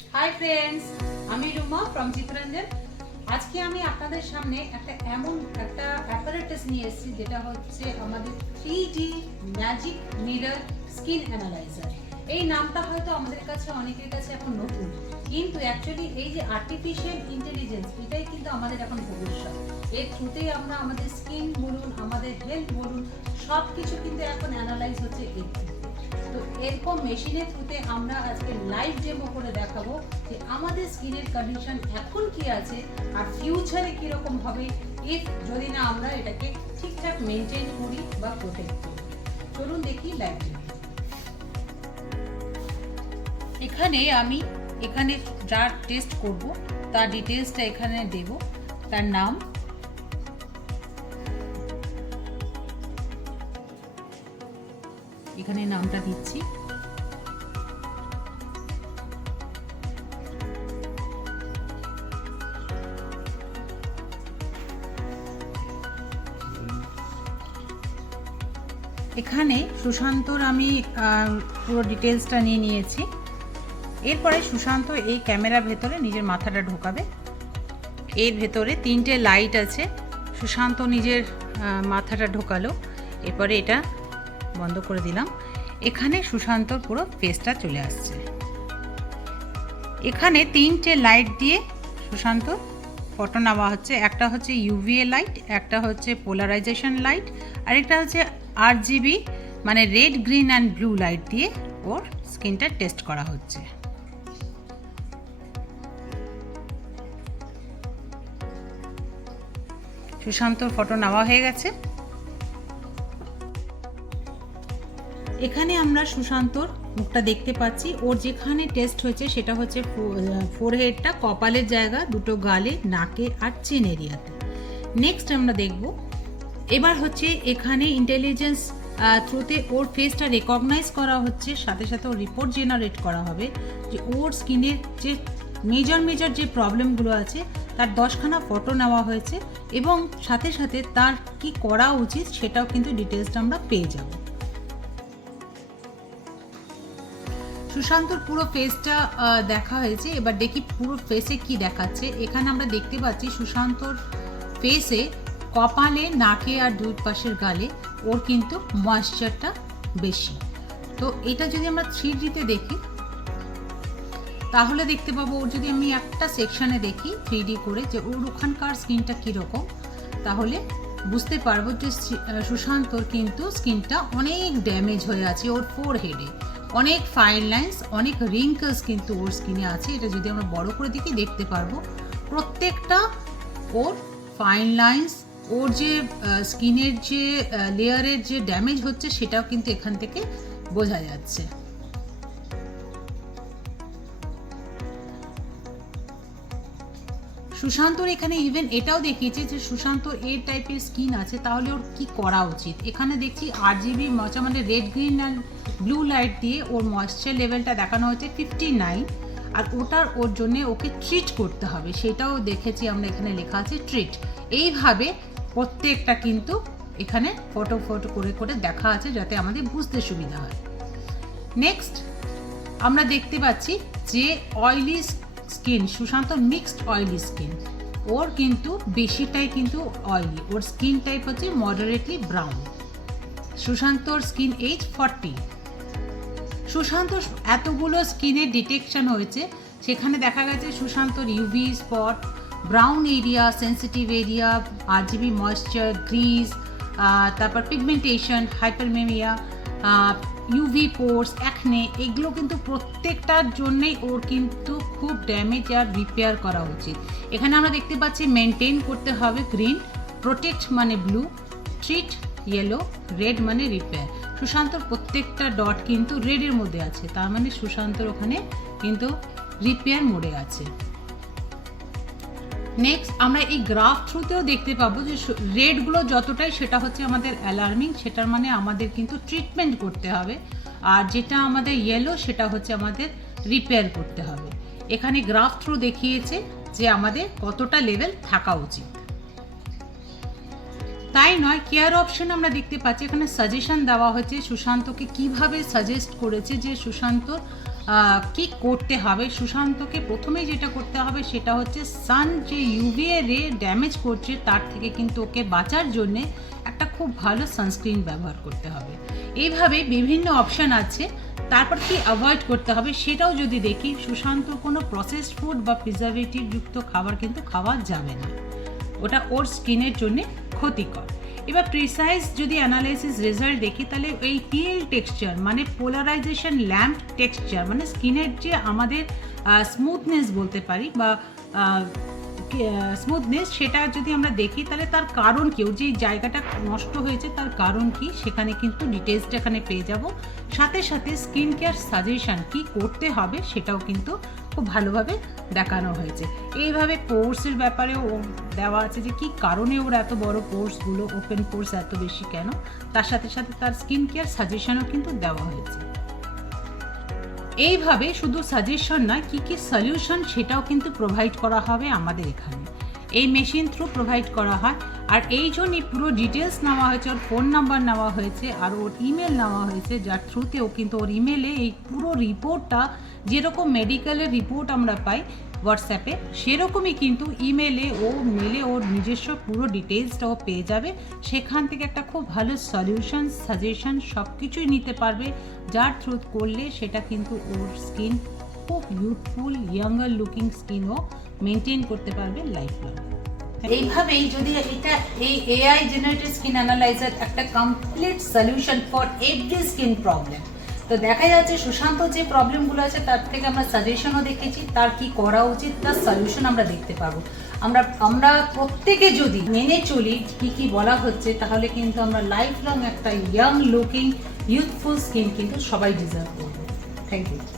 Hi friends, আমি Ruma from Chittaranjan. আজকে আমি আপনাদের সামনে এমন একটা অ্যাপারেটাস নিয়ে এসেছি যেটা হচ্ছে আমাদের 3D magic mirror skin analyser. এই নামটা হয়তো আমাদের কাছে অনেকের কাছে এখন নতুন, কিন্তু অ্যাকচুয়ালি এই যে আর্টিফিশিয়াল ইন্টেলিজেন্স, এটাই কিন্তু আমাদের এখন ভবিষ্যৎ। এর থ্রুতেই আমরা আমাদের স্কিন বলুন, আমাদের হেলথ বলুন, সব কিছু কিন্তু এখন অ্যানালাইজ হচ্ছে এর থ্রুতে। তো এরকম মেশিনের থ্রুতে আমরা আজকে লাইভ ডেমো করে দেখাবো যে আমাদের স্কিনের কন্ডিশন এখন কি আছে আর ফিউচারে কিরকম হবে ইফ যদি না আমরা এটাকে ঠিকঠাক মেনটেন করি বা প্রোটেক্ট করি। চলুন দেখি লাইভ ডেমো। আমি এখানে যা টেস্ট করব তার ডিটেলসটা এখানে দেব। তার নাম, এখানে নামটা দিচ্ছি। এখানে সুশান্তর আমি পুরো ডিটেলসটা নিয়ে নিয়েছি। এরপরে সুশান্ত এই ক্যামেরার ভেতরে নিজের মাথাটা ঢোকাবে। এর ভেতরে 3টে লাইট আছে। সুশান্ত নিজের মাথাটা ঢোকালো, এরপরে এটা বন্ধ করে দিলাম। এখানে সুশান্তর পুরো ফেসটা চলে আসছে। এখানে 3টে লাইট দিয়ে সুশান্ত ফটো নেওয়া হচ্ছে। একটা হচ্ছে ইউভিএ লাইট, একটা হচ্ছে পোলারাইজেশন লাইট, আরেকটা হচ্ছে আরজিবি মানে red, green and blue light দিয়ে ওর স্কিনটা টেস্ট করা হচ্ছে। সুশান্তর ফটো নেওয়া হয়ে গেছে। এখানে আমরা সুশান্তর মুখটা দেখতে পাচ্ছি। ওর যেখানে টেস্ট হয়েছে সেটা হচ্ছে ফোরহেডটা, কপালের জায়গা, দুটো গালে, নাকে আর চিন এরিয়াতে। নেক্সট আমরা দেখব এবার হচ্ছে এখানে ইন্টেলিজেন্স থ্রুতে ওর ফেসটা রেকগনাইজ করা হচ্ছে, সাথে সাথে ওর রিপোর্ট জেনারেট করা হবে যে ওর স্কিনের যে মেজর যে প্রবলেমগুলো আছে তার 10খানা ফটো নেওয়া হয়েছে এবং সাথে সাথে তার কি করা উচিত সেটাও কিন্তু ডিটেলসটা আমরা পেয়ে যাব। সুশান্তর পুরো ফেসটা দেখা হয়েছে। এবার দেখি পুরো ফেসে কি দেখাচ্ছে। এখানে আমরা দেখতে পাচ্ছি সুশান্তর ফেসে কপালে, নাকে আর দুই পাশের গালে ওর কিন্তু ময়েশ্চারটা বেশি। তো এটা যদি আমরা 3Dতে দেখি তাহলে দেখতে পাবো, ওর যদি আমি একটা সেকশানে দেখি 3D করে যে ওর ওখানকার স্কিনটা কীরকম, তাহলে বুঝতে পারবো যে সুশান্তর কিন্তু স্কিনটা অনেক ড্যামেজ হয়ে আছে। ওর ফোরহেডে অনেক ফাইন লাইন্স, অনেক রিঙ্কলস কিন্তু ওর স্কিনে আছে। এটা যদি আমরা বড় করে দেখি দেখতে পারবো প্রত্যেকটা ওর ফাইন লাইন্স, ওর যে স্কিনের যে লেয়ারের যে ড্যামেজ হচ্ছে সেটাও কিন্তু এখান থেকে বোঝা যাচ্ছে। সুশান্তর এখানে ইভেন এটাও দেখিয়েছে যে সুশান্তর এই টাইপের স্কিন আছে, তাহলে ওর কি করা উচিত। এখানে দেখছি আরজিবি মানে red, green and blue light দিয়ে ওর ময়েশ্চার লেভেলটা দেখানো হয়েছে 59, আর ওর জন্যে ওকে ট্রিট করতে হবে, সেটাও দেখেছি আমরা। এখানে লেখা আছে ট্রিট। এইভাবে প্রত্যেকটা কিন্তু এখানে ফটো করে দেখা আছে যাতে আমাদের বুঝতে সুবিধা হয়। নেক্সট আমরা দেখতে পাচ্ছি যে oily skin, Sushant mixed oily skin. ওর কিন্তু বেশিটাই কিন্তু অয়েলি। ওর স্কিন টাইপ হচ্ছে মডারেটলি ব্রাউন। সুশান্তর স্কিন এজ 40। সুশান্তর এতগুলো স্কিনের ডিটেকশন হয়েছে, সেখানে দেখা গেছে সুশান্তর UV spot, brown area, sensitive area, RGB moisture, grease, তারপর pigmentation, hyperaemia, UV pores, acne, এগুলো কিন্তু প্রত্যেকটার জন্যেই ওর কিন্তু খুব ড্যামেজ আর রিপেয়ার করা উচিত। এখানে আমরা দেখতে পাচ্ছি মেনটেন করতে হবে গ্রিন, প্রোটেক্ট মানে ব্লু, ট্রিট ইয়েলো, রেড মানে রিপেয়ার। সুশান্তর প্রত্যেকটা ডট কিন্তু রেডের মধ্যে আছে, তার মানে সুশান্তর ওখানে কিন্তু রিপেয়ার মোডে আছে। নেক্সট আমরা এই গ্রাফ থ্রুতেও দেখতে পাবো যে রেডগুলো যতটাই সেটা হচ্ছে আমাদের অ্যালার্মিং, সেটার মানে আমাদের কিন্তু ট্রিটমেন্ট করতে হবে, আর যেটা আমাদের ইয়েলো সেটা হচ্ছে আমাদের রিপেয়ার করতে হবে। এখানে গ্রাফ থ্রু দেখিয়েছে যে আমাদের কতটা লেভেল থাকা উচিত। তাই নয়, কেয়ার অপশন আমরা দেখতে পাচ্ছি। এখানে সাজেশন দেওয়া হয়েছে সুশান্তকে, কিভাবে সাজেস্ট করেছে যে সুশান্তর কি করতে হবে সুশান্তকে, প্রথমেই যেটা করতে হবে সেটা হচ্ছে সান যে ইউভিএ রে ড্যামেজ করছে তার থেকে কিন্তু ওকে বাঁচার জন্যে একটা খুব ভালো সানস্ক্রিন ব্যবহার করতে হবে। এইভাবে বিভিন্ন অপশান আছে। তারপর কি অ্যাভয়েড করতে হবে সেটাও যদি দেখি, সুশান্ত কোনো প্রসেসড ফুড বা প্রিজারভেটিভ যুক্ত খাবার কিন্তু খাওয়া যাবে না, ওটা ওর স্কিনের জন্যে ক্ষতিকর। এবার প্রিসাইজ যদি অ্যানালাইসিস রেজাল্ট দেখি তাহলে এই পিএল টেক্সচার মানে পোলারাইজেশন ল্যাম্প টেক্সচার মানে স্কিনের যে আমাদের স্মুথনেস বলতে পারি বা স্মুথনেস, সেটা যদি আমরা দেখি তাহলে তার কারণ কি, ওর যে জায়গাটা নষ্ট হয়েছে তার কারণ কি সেখানে কিন্তু ডিটেলসটা এখানে পেয়ে যাব। সাথে সাথে স্কিন কেয়ার সাজেশন কি করতে হবে সেটাও কিন্তু খুব ভালোভাবে দেখানো হয়েছে। এইভাবে পোর্সের ব্যাপারেও দেওয়া আছে যে কী কারণে ওর এত বড় পোর্সগুলো, ওপেন পোর্স এত বেশি কেন, তার সাথে সাথে তার স্কিন কেয়ার সাজেশনও কিন্তু দেওয়া হয়েছে। এইভাবে শুধু সাজেশন নয়, কী কী সলিউশন সেটাও কিন্তু প্রোভাইড করা হবে আমাদের এখানে, এই মেশিন থ্রু প্রোভাইড করা হয়। আর এই জন্যই পুরো ডিটেলস নেওয়া হয়েছে, ওর ফোন নাম্বার নেওয়া হয়েছে আর ওর ইমেল নেওয়া হয়েছে, যার থ্রুতে ও কিন্তু ওর ইমেলে এই পুরো রিপোর্টটা, যেরকম মেডিকেলের রিপোর্ট আমরা পাই হোয়াটসঅ্যাপে, সেরকমই কিন্তু মেলে ওর নিজস্ব পুরো ডিটেলসটা ও পেয়ে যাবে। সেখান থেকে একটা খুব ভালো সলিউশন সাজেশন সব কিছুই নিতে পারবে, যার থ্রু করলে সেটা কিন্তু ওর স্কিন খুব ইউথফুল ইয়াঙ্গার লুকিং স্কিন ও মেনটেন করতে পারবে লাইফ লং। এইভাবেই যদি এটা এই এআই জেনারেটেড স্কিন অ্যানালাইজার একটা complete solution for every skin problem. তো দেখা যাচ্ছে সুশান্ত যে প্রবলেমগুলো আছে তার থেকে আমরা সাজেশনও দেখেছি, তার কি করা উচিত তার সলিউশন আমরা দেখতে পাবো। আমরা প্রত্যেকে যদি মেনে চলি কি কি বলা হচ্ছে, তাহলে কিন্তু আমরা লাইফ লং একটা ইয়াং লুকিং ইউথফুল স্কিন কিন্তু সবাই ডিজার্ভ করবো। Thank you.